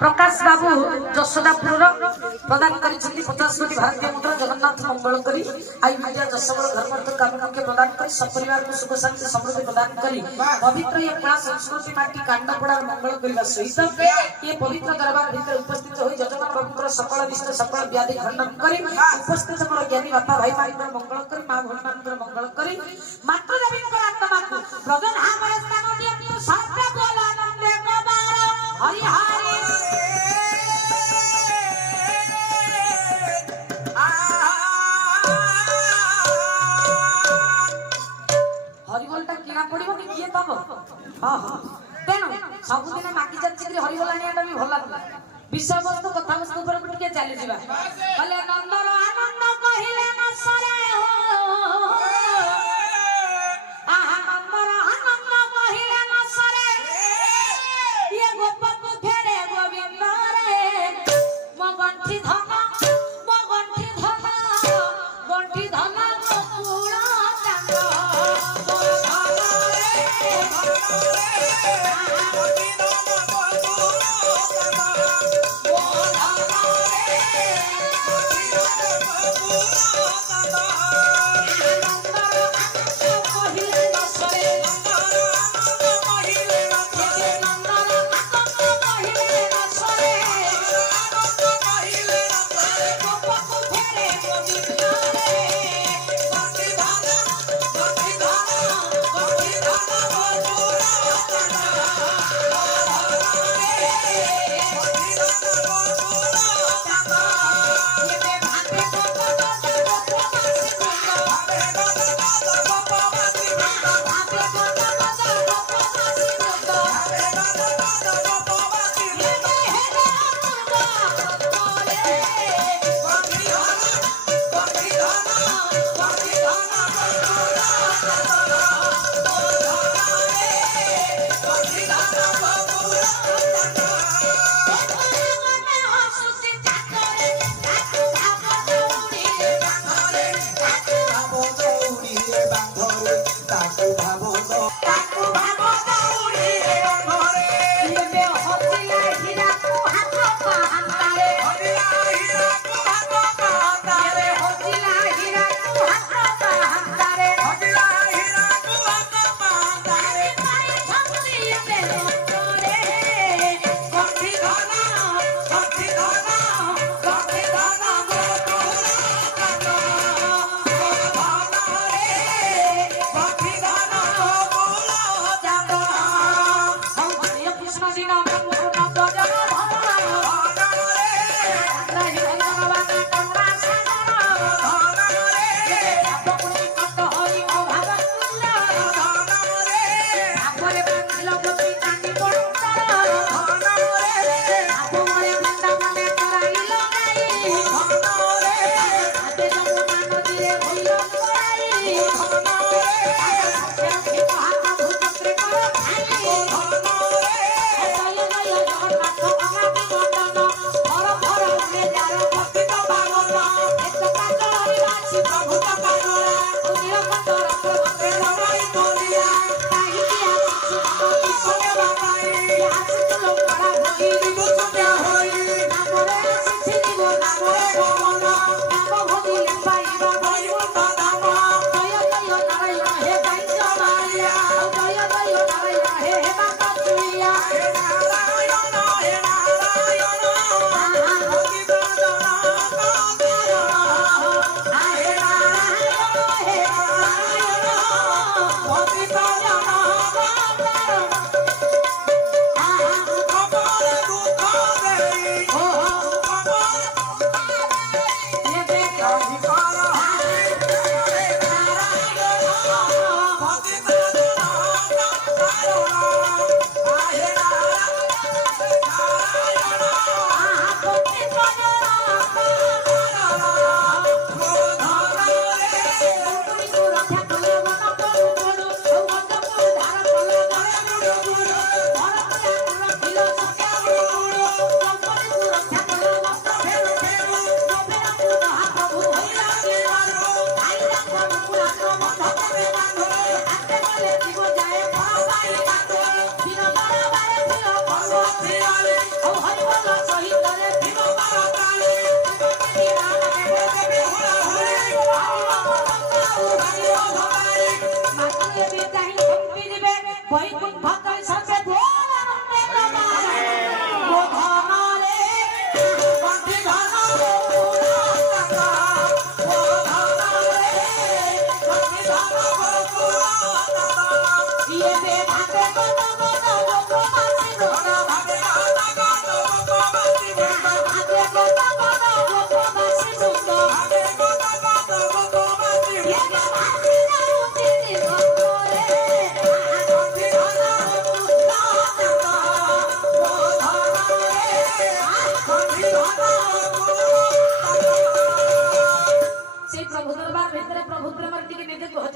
प्रकाश बाबू जशोदापुर प्रदान करिसेंती 50 कोटी भारतीय मुद्रा जगन्नाथ मंगल करी आई विद्या जशवर धर्मार्थ काम के प्रदान करी सपरिवार को सुख शांति समृद्धि प्रदान करी पवित्र ये कला संस्कृति माटी कांडपड़ा मंगल करबा सहित ये पवित्र दरबार भीतर उपस्थित होई जजमान बाबूर सकल निष्ठ सकल व्याधि खंडन करी उपस्थित हमर ज्ञानी बापा भाई मानकर मंगल करी मां भौणी मानकर मंगल करी मात्र देवी आत्मा को प्रगन हमर स्थान दियो सबके बोल आनंद को बार हरि हरि हरिबोलटा किना पड़िबो कि किए दबो हां हां तेनो सबुदिन मागी जाछि कि हरिबोल आनियाटा भी भल लागला विषय वस्तु कथा वस्तु पर टिके चली जिबा भले नंदर आनंद कहिले न सरे हो आहा नंदर आनंद कहिले न सरे ये गोपक फेरे गोविंद रे म गंठी धन गंठी धन गोकुला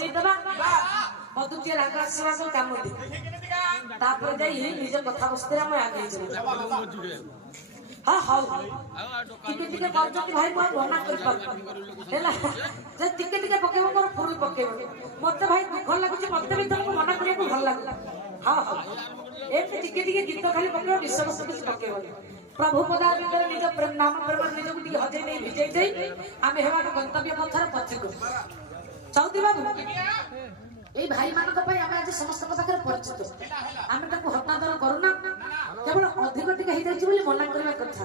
ହଜେଇ ଦେବା ଅଦ୍ୱିତୀୟ ରାଗ ଆସିବାକୁ କାମ ଦିଏ ତାପରେ ଯାଇ ନିଜ କଥାବସ୍ତୁରେ ଆମେ ଆଗେଇ ଯିବା ହଁ ହଉ ଟିକେ ଟିକେ କରୁଛନ୍ତି ଭାଇ ମୁଁ ମନା କରିପାରୁନି ହେଲା ଯେ ଟିକେ ଟିକେ ପକେଇବ ମୋର ଫୁଣି ପକେଇବ ମତେ ଭାଇ ଭଲ ଲାଗୁଛି ମତେ ବି ତମକୁ ମନା କରିବାକୁ ଭଲ ଲାଗୁଛି ହଁ ହଉ ଏମିତି ଟିକେ ଟିକେ ଗୀତ ଖାଲି ପକେଇବ ବିଷୟବସ୍ତୁ କିଛି ପକେଇବନି ପ୍ରଭୁ ପଦା ଭିତରେ ନିଜ ନାମ ପ୍ରେମରେ ନିଜକୁ ଟିକେ ହଜେଇ ନେଇ ଭିଜେଇ ଦେଇ ଆମେ ହେବାକୁ ଗନ୍ତବ୍ୟ ପଥରେ ପଛକୁ ଚୌଧୁରୀ ବାବୁ এই ভাই ମାନଙ୍କ ପାଇଁ ଆମେ ଆଜି ସମସ୍ତଙ୍କ ପାଖରେ ପରିଚିତ ଆମେ ତାକୁ ହତାଦର କରୁନା କେବଳ ଅଧିକ ଟିକେ ହେଇଯାଇଛି ବୋଲି ମନା କରିବା କଥା